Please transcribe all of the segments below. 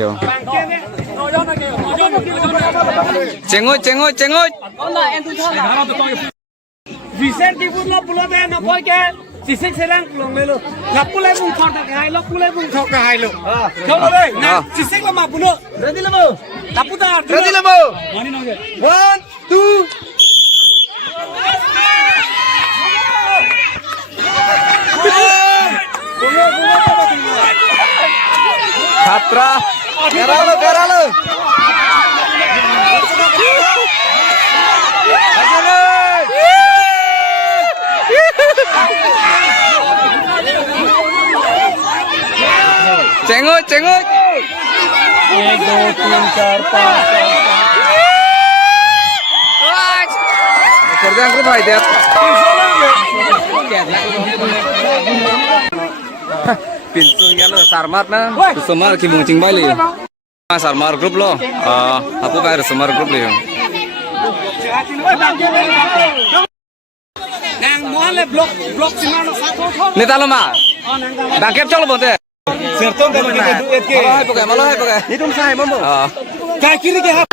Yo. Cengut. Vicente pulo de no puede que si se serán lo melo. La pula es un contra que hay, la pula es un contra que hay lo. Chau rồi, nè, si se lo mà pulo. Ready là bơ. La puta. Ready là bơ. Mani nó kìa. 1, 2. Khatra. Kera lo. Cengut. 1, 2, 3, 4, 5. Kerjaan ku baik deh. Pintu ya lo, sarmat na. Semar kimuncing bali. Sarmar grup lo. Aku bayar semar grup lo. Nang mohale blok sinano satu. Ni talo ma. Dangkep cholo bote. Sertong kalau kita duit ke. Malo hai pakai. Itu saya mambo. Kaki kiri ke.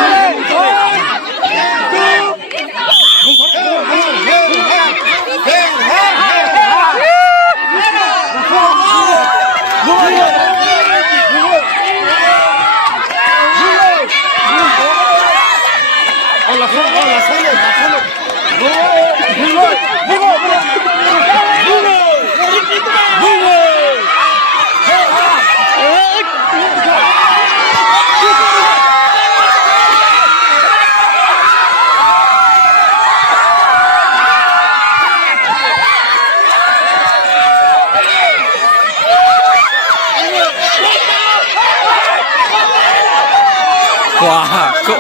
Wah, kok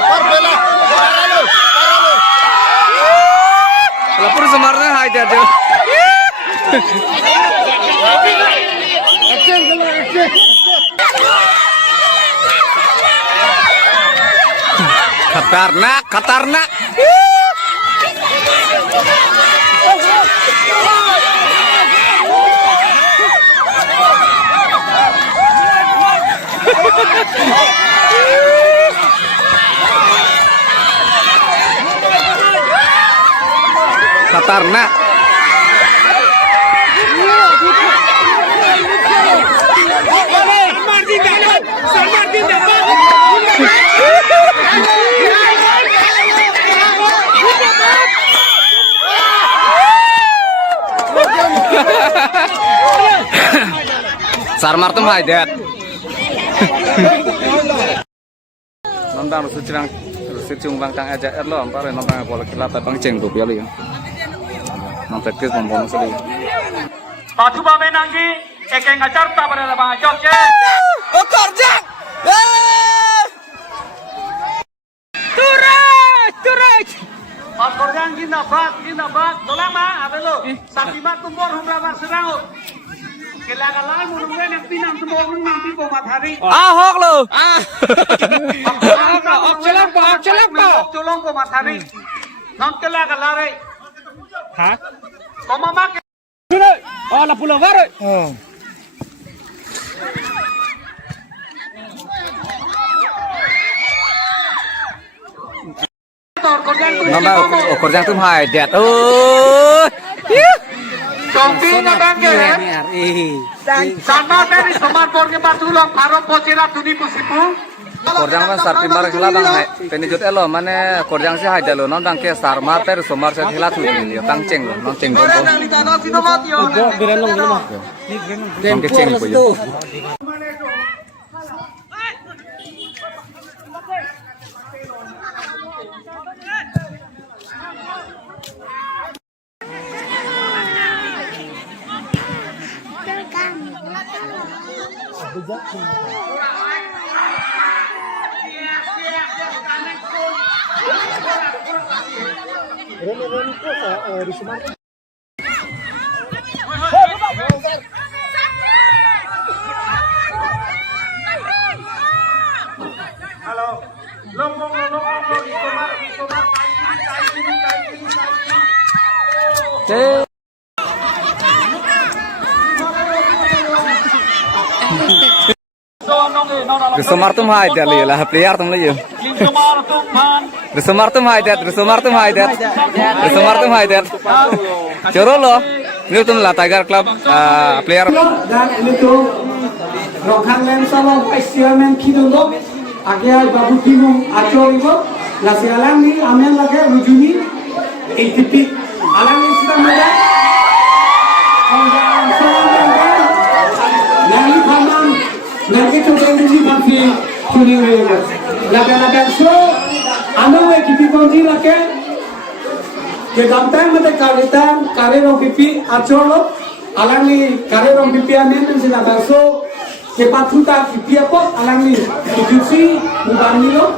lapor semarnya hai dia tuh. Katarnak. Katarnak. Sarmar tuh hajat. Nonton sucung bang tang aja lo, ampare nonton bola kelata bang ceng tuh piala ya. Nonton kes bombong sekali. Patu babe nanggi, ekeng acar tak pada bang acok ke. Korjang. Turaj. Pas korjang gindabat, tolong mah, apa lo? Sakimat tumpor humra bang serang. Kelakalan mulungnya yang pinang tumpor nanti bomat hari. Ahok lo. Colong bomat hari. Nam kelakalan. Hah? Koma mak. Oh, la pulau baru. Korjang tuh hajat. Combi ngadang ke? Sama dari Semarang ke Batulang, Arab Pocera Tuni Pusipu. Korjang kan sarpi mar khila bang hai. Penijut elo mane korjang sih hajat lo. Nong dang ke sarmar per somar se khila tu ini. Tang ceng lo, nong ceng bom. Nong ke ceng puyo. Halo, lombong, Resumar tuh hai dia lah player tuh lagi. Resumar tuh hai dia, resumar tuh hai dia. Resumar tuh hai dia. Coro lo. Ini tuh lah Tiger Club player. Dan ini tuh Rokan Lem sama Chairman Kidondo. Akhirnya Babu Timung Acor itu. Lasi alam ni amen lagi rujuni. ATP alam ni sudah muda. Orang seorang Nali Paman, nanti tu kenji masih kuning lagi. Laga-laga so, anda mau kipi konji lagi. Kedamtai mata karitan, karerong pipi acolo, alangi karerong pipi anen tu laga so. Kepatuta kipi apa, alangi kijusi mubani lo,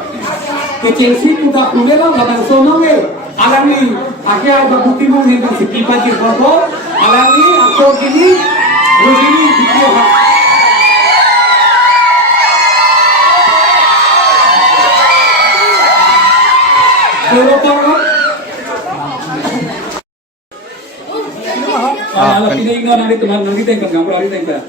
kecengsi puta kumelo laga so nonge. Alangi akhirnya babuti mo ni si pipa di bawah, alangi acol gini. Begini video hak. Kalau pindah nanti teman nanti tengok gambar nanti tengok.